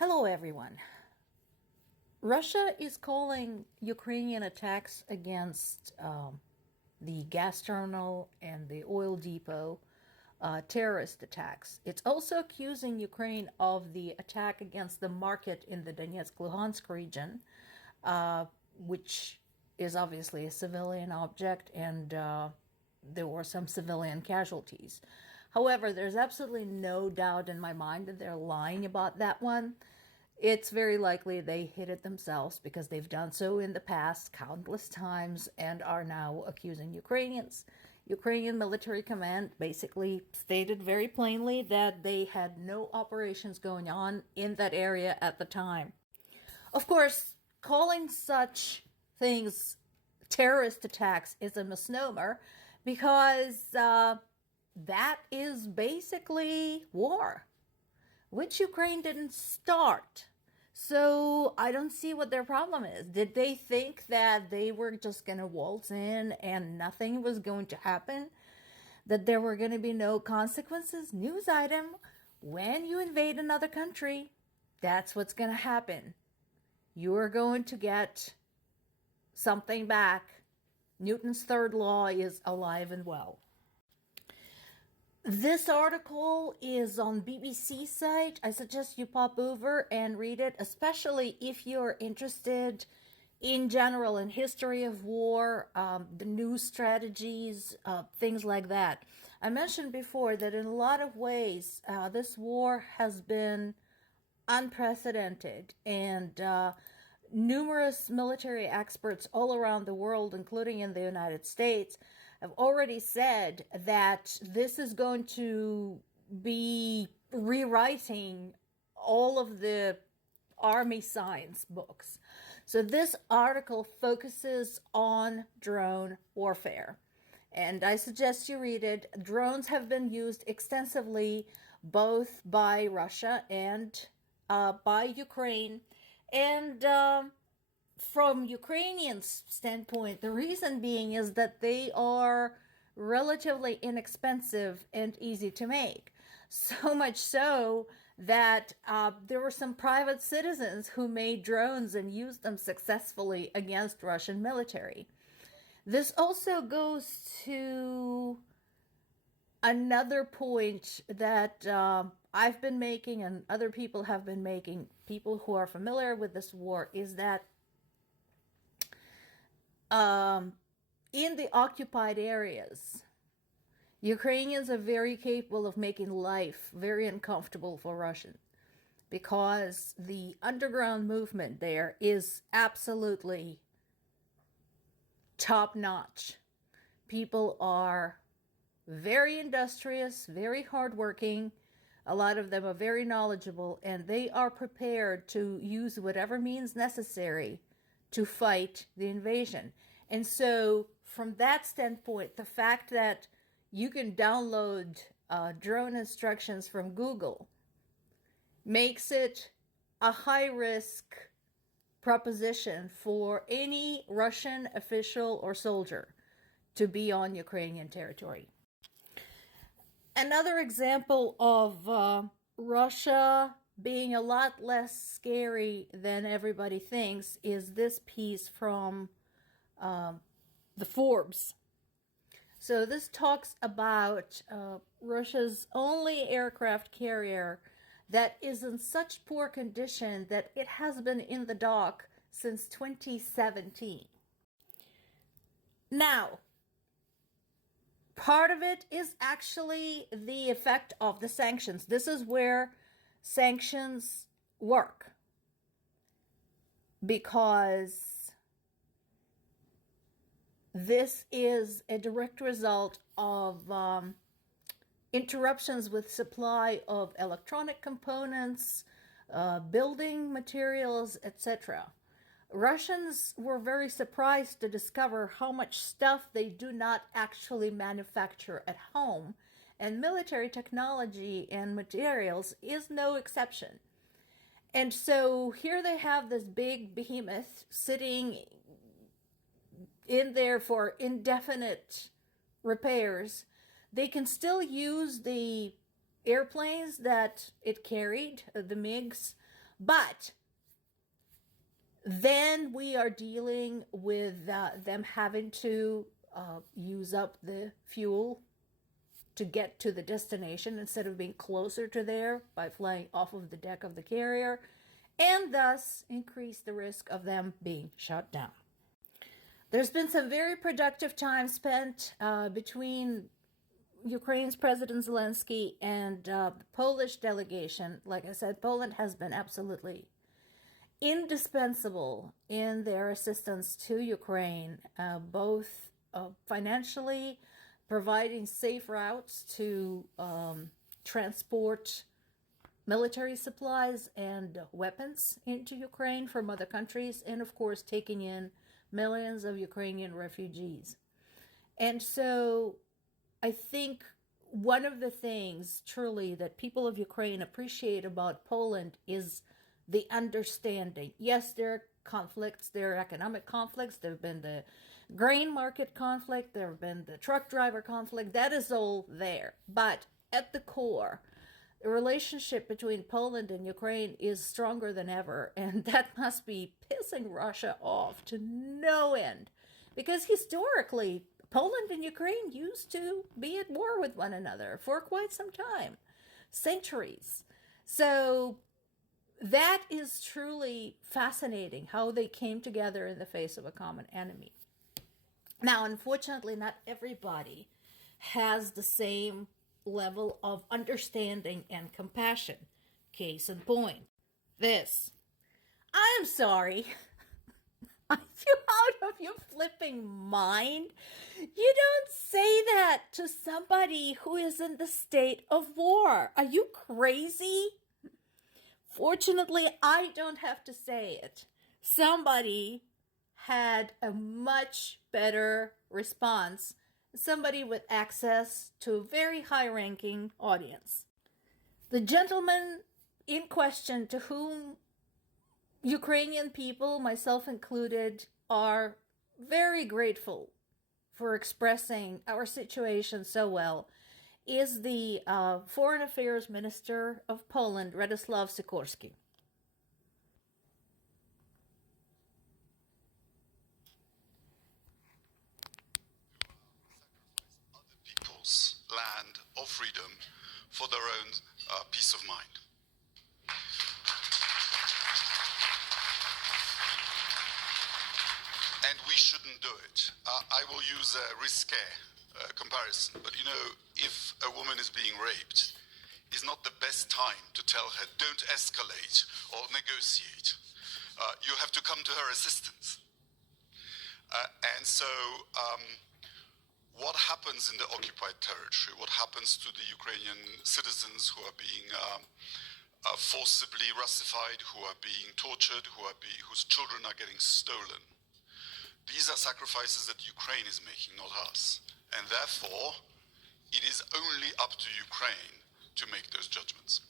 Hello, everyone. Russia is calling Ukrainian attacks against the gas terminal and the oil depot terrorist attacks. It's also accusing Ukraine of the attack against the market in the Donetsk-Luhansk region, which is obviously a civilian object, and there were some civilian casualties. However, there's absolutely no doubt in my mind that they're lying about that one. It's very likely they hit it themselves because they've done so in the past countless times and are now accusing Ukrainians. Ukrainian military command basically stated very plainly that they had no operations going on in that area at the time. Of course, calling such things terrorist attacks is a misnomer because that is basically war, which Ukraine didn't start. So I don't see what their problem is. Did they think that they were just going to waltz in and nothing was going to happen? That there were going to be no consequences? News item: when you invade another country, that's what's going to happen. You're going to get something back. Newton's third law is alive and well. This article is on BBC site. I suggest you pop over and read it, especially if you're interested in general in history of war, the new strategies, things like that. I mentioned before that in a lot of ways, this war has been unprecedented, and numerous military experts all around the world, including in the United States, have already said that this is going to be rewriting all of the army science books. So this article focuses on drone warfare, and I suggest you read it. Drones have been used extensively both by Russia and by Ukraine. And from Ukrainian standpoint, the reason being is that they are relatively inexpensive and easy to make. So much so that there were some private citizens who made drones and used them successfully against Russian military. This also goes to another point that I've been making and other people have been making, people who are familiar with this war, is that in the occupied areas, Ukrainians are very capable of making life very uncomfortable for Russians because the underground movement there is absolutely top-notch. People are very industrious, very hardworking. A lot of them are very knowledgeable, and they are prepared to use whatever means necessary to fight the invasion. And so, from that standpoint, the fact that you can download drone instructions from Google makes it a high-risk proposition for any Russian official or soldier to be on Ukrainian territory. Another example of Russia being a lot less scary than everybody thinks is this piece from the Forbes. So this talks about Russia's only aircraft carrier that is in such poor condition that it has been in the dock since 2017. Now, part of it is actually the effect of the sanctions. This is where sanctions work, because this is a direct result of interruptions with supply of electronic components, building materials, etc. Russians were very surprised to discover how much stuff they do not actually manufacture at home, and military technology and materials is no exception. And so here they have this big behemoth sitting in there for indefinite repairs. They can still use the airplanes that it carried, the MiGs, But then we are dealing with them having to use up the fuel to get to the destination instead of being closer to there by flying off of the deck of the carrier, and thus increase the risk of them being shot down. There's been some very productive time spent between Ukraine's President Zelensky and the Polish delegation. Like I said, Poland has been absolutely indispensable in their assistance to Ukraine, both financially, providing safe routes to transport military supplies and weapons into Ukraine from other countries, and of course taking in millions of Ukrainian refugees. And so I think one of the things truly that people of Ukraine appreciate about Poland is the understanding. Yes, there are conflicts, there are economic conflicts, there have been the grain market conflict, there have been the truck driver conflict, that is all there. But at the core, the relationship between Poland and Ukraine is stronger than ever, and that must be pissing Russia off to no end. Because historically, Poland and Ukraine used to be at war with one another for quite some time, centuries. So that is truly fascinating how they came together in the face of a common enemy. Now, unfortunately, not everybody has the same level of understanding and compassion. Case in point, this. I'm sorry. Are you out of your flipping mind? You don't say that to somebody who is in the state of war. Are you crazy? Fortunately, I don't have to say it. Somebody had a much better response. Somebody with access to a very high-ranking audience. The gentleman in question, to whom Ukrainian people, myself included, are very grateful for expressing our situation so well, is the Foreign Affairs Minister of Poland, Radoslaw Sikorski. Land of freedom for their own peace of mind. And we shouldn't do it. I will use a risque comparison, but you know, if a woman is being raped, it's not the best time to tell her don't escalate or negotiate. You have to come to her assistance. And so what happens in the occupied territory, what happens to the Ukrainian citizens who are being forcibly Russified, who are being tortured, whose children are getting stolen. These are sacrifices that Ukraine is making, not us. And therefore, it is only up to Ukraine to make those judgments.